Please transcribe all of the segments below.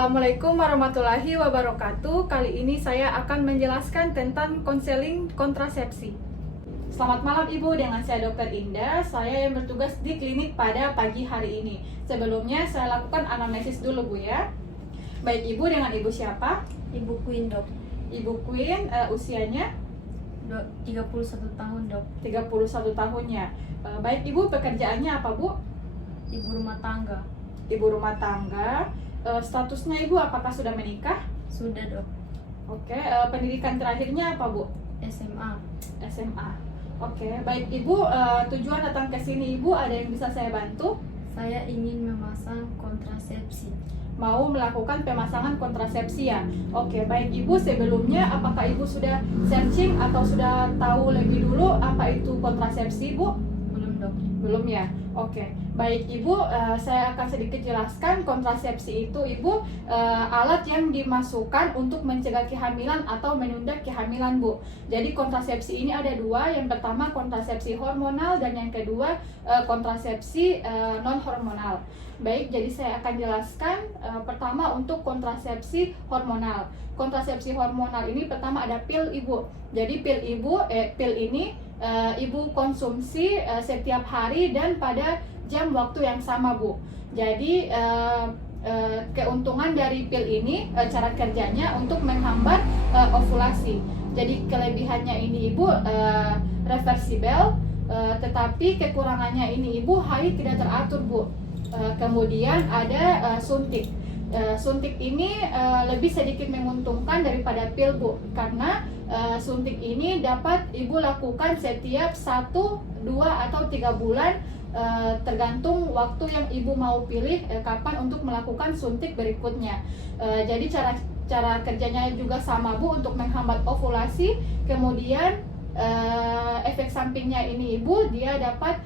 Assalamualaikum warahmatullahi wabarakatuh. Kali ini saya akan menjelaskan tentang konseling kontrasepsi. Selamat malam Ibu, dengan saya Dr. Indah. Saya yang bertugas di klinik pada pagi hari ini. Sebelumnya saya lakukan anamnesis dulu Bu ya. Baik Ibu, dengan Ibu siapa? Ibu Queen, Dok. Ibu Queen, usianya? 31 tahun, Dok. 31 tahunnya. Baik Ibu, pekerjaannya apa Bu? Ibu rumah tangga. Ibu rumah tangga. Statusnya Ibu apakah sudah menikah? Sudah, Dok. Oke, pendidikan terakhirnya apa Bu? SMA. SMA. Oke, baik Ibu, tujuan datang ke sini Ibu, ada yang bisa saya bantu? Saya ingin memasang kontrasepsi. Mau melakukan pemasangan kontrasepsi ya? Oke, baik Ibu, sebelumnya apakah Ibu sudah searching atau sudah tahu lebih dulu apa itu kontrasepsi Bu? Belum, Dok. Belum ya? Oke, baik Ibu, saya akan sedikit jelaskan. Kontrasepsi itu Ibu alat yang dimasukkan untuk mencegah kehamilan atau menunda kehamilan Bu. Jadi kontrasepsi ini ada dua, yang pertama kontrasepsi hormonal dan yang kedua kontrasepsi non hormonal. Baik, jadi saya akan jelaskan pertama untuk kontrasepsi hormonal. Kontrasepsi hormonal ini pertama ada pil Ibu. Jadi pil ini Ibu konsumsi setiap hari dan pada jam waktu yang sama Bu. Jadi keuntungan dari pil ini cara kerjanya untuk menghambat ovulasi. Jadi kelebihannya ini Ibu reversibel, tetapi kekurangannya ini Ibu haid tidak teratur Bu. Kemudian ada suntik. Suntik ini lebih sedikit menguntungkan daripada pil Bu, karena suntik ini dapat Ibu lakukan setiap 1, 2, atau 3 bulan tergantung waktu yang Ibu mau pilih kapan untuk melakukan suntik berikutnya. Jadi cara kerjanya juga sama Bu, untuk menghambat ovulasi. Kemudian efek sampingnya ini Ibu, dia dapat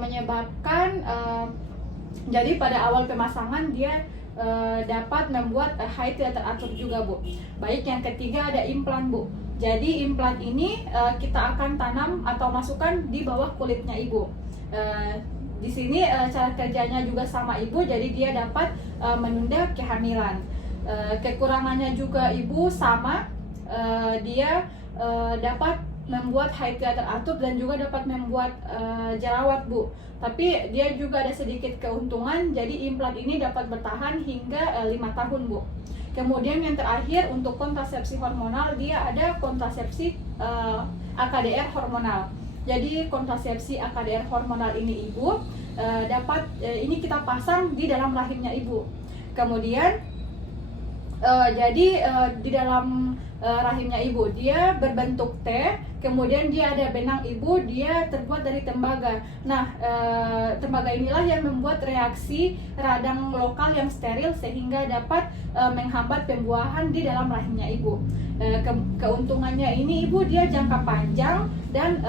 menyebabkan jadi pada awal pemasangan dia dapat membuat haid tidak teratur juga Bu. Baik, yang ketiga ada implan Bu. Jadi implan ini kita akan tanam atau masukkan di bawah kulitnya Ibu. Di sini cara kerjanya juga sama Ibu, jadi dia dapat menunda kehamilan. Kekurangannya juga Ibu sama, dia dapat membuat haid tidak teratur dan juga dapat membuat jerawat Bu. Tapi dia juga ada sedikit keuntungan, jadi implan ini dapat bertahan hingga 5 tahun Bu. Kemudian yang terakhir untuk kontrasepsi hormonal, dia ada kontrasepsi AKDR hormonal. Jadi kontrasepsi AKDR hormonal ini Ibu ini kita pasang di dalam rahimnya Ibu. Kemudian di dalam rahimnya Ibu dia berbentuk T, kemudian dia ada benang Ibu, dia terbuat dari tembaga. Nah, tembaga inilah yang membuat reaksi radang lokal yang steril sehingga dapat menghambat pembuahan di dalam rahimnya Ibu. Keuntungannya ini Ibu, dia jangka panjang dan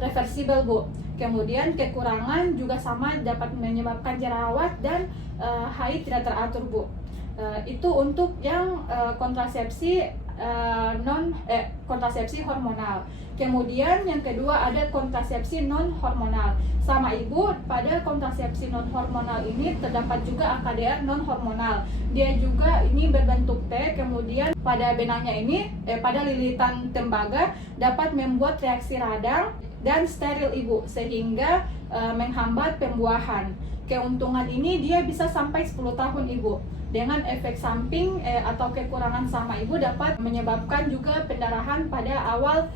reversibel Bu. Kemudian kekurangan juga sama, dapat menyebabkan jerawat dan haid tidak teratur Bu. Itu untuk yang kontrasepsi kontrasepsi hormonal. Kemudian yang kedua ada kontrasepsi non hormonal. Sama Ibu, pada kontrasepsi non hormonal ini terdapat juga AKDR non hormonal. Dia juga ini berbentuk T, kemudian pada benangnya ini pada lilitan tembaga dapat membuat reaksi radang dan steril Ibu, sehingga menghambat pembuahan. Keuntungan ini dia bisa sampai 10 tahun Ibu. Dengan efek samping atau kekurangan sama Ibu dapat menyebabkan juga pendarahan pada awal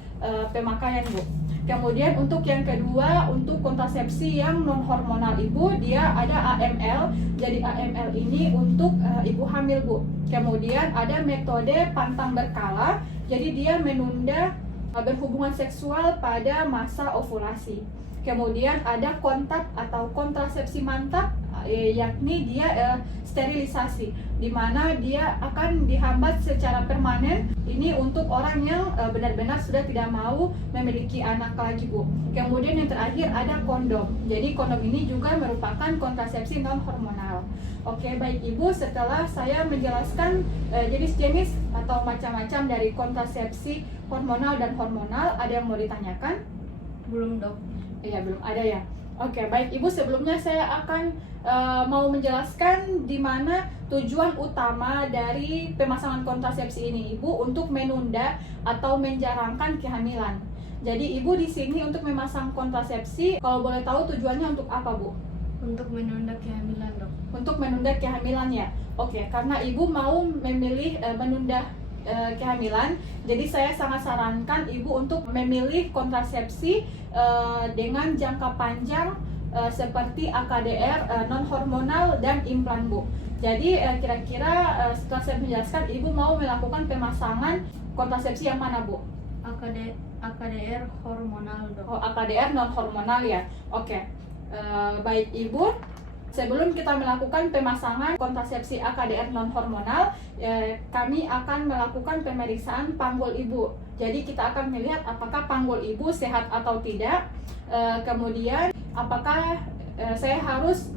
pemakaian Bu. Kemudian untuk yang kedua, untuk kontrasepsi yang non hormonal Ibu, dia ada AML. Jadi AML ini untuk Ibu hamil Bu. Kemudian ada metode pantang berkala. Jadi dia menunda berhubungan seksual pada masa ovulasi. Kemudian ada kontak atau kontrasepsi mantap, yakni dia sterilisasi, di mana dia akan dihambat secara permanen. Ini untuk orang yang benar-benar sudah tidak mau memiliki anak lagi Bu. Kemudian yang terakhir ada kondom. Jadi kondom ini juga merupakan kontrasepsi non hormonal. Oke, baik Ibu, setelah saya menjelaskan jenis-jenis atau macam-macam dari kontrasepsi hormonal dan hormonal, ada yang mau ditanyakan? Belum, Dok. Iya, belum ada ya. Oke, baik Ibu, sebelumnya saya akan mau menjelaskan di mana tujuan utama dari pemasangan kontrasepsi ini Ibu untuk menunda atau menjarangkan kehamilan. Jadi Ibu di sini untuk memasang kontrasepsi, kalau boleh tahu tujuannya untuk apa Bu? Untuk menunda kehamilan, Dok. Untuk menunda kehamilan ya. Oke, karena Ibu mau memilih menunda kehamilan, jadi saya sangat sarankan Ibu untuk memilih kontrasepsi dengan jangka panjang seperti AKDR non hormonal dan implan Bu. Jadi kira-kira setelah saya menjelaskan, Ibu mau melakukan pemasangan kontrasepsi yang mana Bu? AKDR hormonal, Dok. Oh, AKDR non hormonal ya. Oke. Baik Ibu, sebelum kita melakukan pemasangan kontrasepsi AKDR non hormonal, kami akan melakukan pemeriksaan panggul Ibu. Jadi kita akan melihat apakah panggul Ibu sehat atau tidak. Kemudian apakah saya harus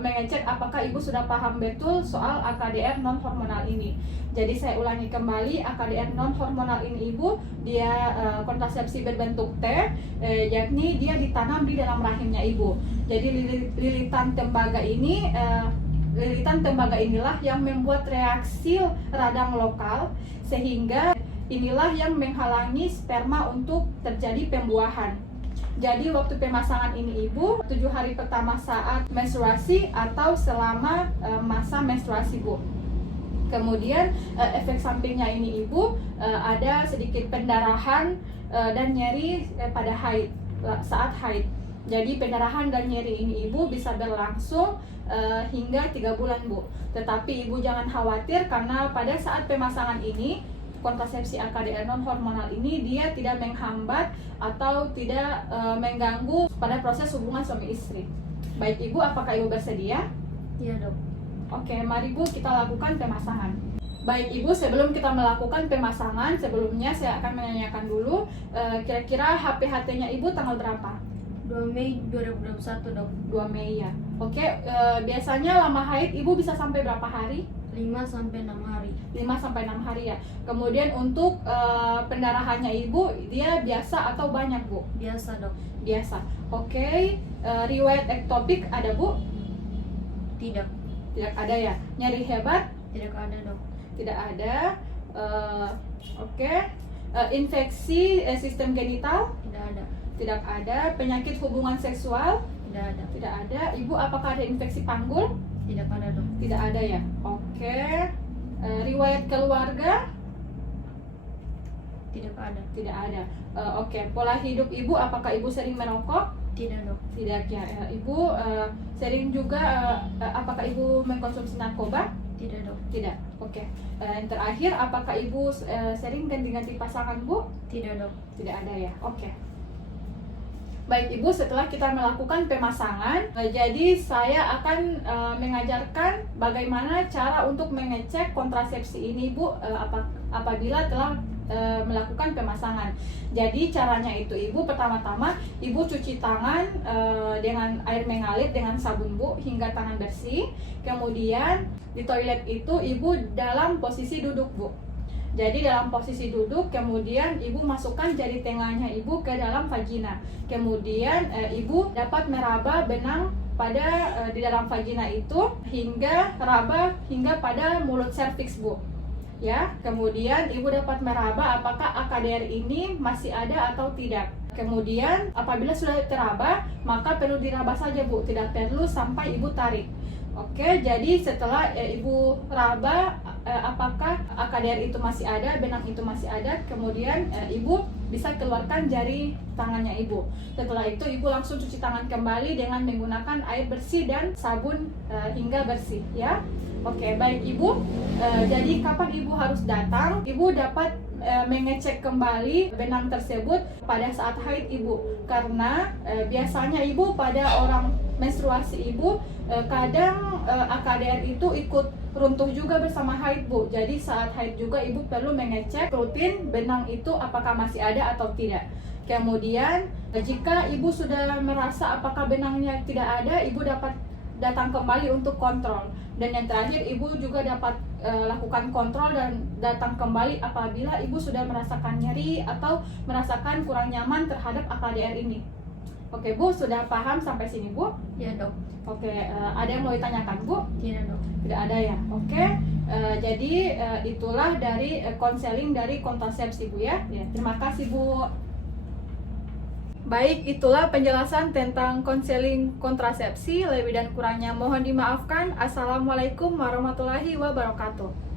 mengecek apakah Ibu sudah paham betul soal AKDR non hormonal ini. Jadi saya ulangi kembali, AKDR non hormonal ini Ibu, dia kontrasepsi berbentuk T, yakni dia ditanam di dalam rahimnya Ibu. Jadi lilitan tembaga ini, lilitan tembaga inilah yang membuat reaksi radang lokal, sehingga inilah yang menghalangi sperma untuk terjadi pembuahan. Jadi waktu pemasangan ini Ibu, 7 hari pertama saat menstruasi atau selama masa menstruasi Bu. Kemudian efek sampingnya ini Ibu, ada sedikit pendarahan dan nyeri pada haid, saat haid. Jadi pendarahan dan nyeri ini Ibu bisa berlangsung hingga 3 bulan Bu. Tetapi Ibu jangan khawatir, karena pada saat pemasangan ini kontrasepsi AKDR non hormonal ini dia tidak menghambat atau tidak mengganggu pada proses hubungan suami istri. Baik Ibu, apakah Ibu bersedia? Iya, Dok. Oke, mari Bu kita lakukan pemasangan. Baik Ibu, sebelum kita melakukan pemasangan, sebelumnya saya akan menanyakan dulu kira-kira HPHT-nya Ibu tanggal berapa? 2 Mei 2021, Dok. 2 Mei ya. Oke, biasanya lama haid Ibu bisa sampai berapa hari? 5-6 hari. 5-6 hari ya. Kemudian untuk pendarahannya Ibu, dia biasa atau banyak Bu? Biasa, Dok. Biasa. Oke, riwayat ektopik ada Bu? Tidak. Tidak ada ya. Nyeri hebat? Tidak ada, Dok. Tidak ada. Oke. Infeksi sistem genital? Tidak ada. Tidak ada. Penyakit hubungan seksual? Tidak ada. Tidak ada. Ibu apakah ada infeksi panggul? Tidak ada, Dok. Tidak ada ya. Oke. Riwayat keluarga? Tidak ada. Tidak ada. Oke. Pola hidup Ibu, apakah Ibu sering merokok? Tidak, Dok. Tidak ya. Ibu sering juga apakah Ibu mengkonsumsi narkoba? Tidak, Dok. Tidak. Oke. Yang terakhir, apakah Ibu sering ganti-ganti pasangan Bu? Tidak, Dok. Tidak ada ya. Oke. Baik Ibu, setelah kita melakukan pemasangan, jadi saya akan mengajarkan bagaimana cara untuk mengecek kontrasepsi ini Bu, apabila telah melakukan pemasangan. Jadi caranya itu Ibu, pertama-tama Ibu cuci tangan dengan air mengalir dengan sabun Bu hingga tangan bersih. Kemudian di toilet itu Ibu dalam posisi duduk Bu. Jadi dalam posisi duduk, kemudian Ibu masukkan jari tengahnya Ibu ke dalam vagina. Kemudian Ibu dapat meraba benang pada di dalam vagina itu hingga raba hingga pada mulut serviks Bu. Ya, kemudian Ibu dapat meraba apakah AKDR ini masih ada atau tidak. Kemudian apabila sudah teraba, maka perlu diraba saja Bu, tidak perlu sampai Ibu tarik. Oke, jadi setelah Ibu raba apakah AKDR itu masih ada, benang itu masih ada, kemudian Ibu bisa keluarkan jari tangannya Ibu. Setelah itu Ibu langsung cuci tangan kembali dengan menggunakan air bersih dan sabun hingga bersih ya. Oke, baik Ibu. Jadi kapan Ibu harus datang? Ibu dapat mengecek kembali benang tersebut pada saat haid Ibu, karena biasanya Ibu pada orang menstruasi Ibu kadang AKDR itu ikut runtuh juga bersama haid Bu. Jadi saat haid juga Ibu perlu mengecek rutin benang itu apakah masih ada atau tidak. Kemudian jika Ibu sudah merasa apakah benangnya tidak ada, Ibu dapat datang kembali untuk kontrol. Dan yang terakhir Ibu juga dapat lakukan kontrol dan datang kembali apabila Ibu sudah merasakan nyeri atau merasakan kurang nyaman terhadap AKDR ini. Oke Bu, sudah paham sampai sini Bu? Ya dok. Oke, ada yang mau ditanyakan Bu? Tidak dok. Tidak ada ya. Oke, jadi itulah dari konseling dari kontrasepsi Bu ya. Ya, terima kasih Bu. Baik, itulah penjelasan tentang konseling kontrasepsi. Lebih dan kurangnya mohon dimaafkan. Assalamualaikum warahmatullahi wabarakatuh.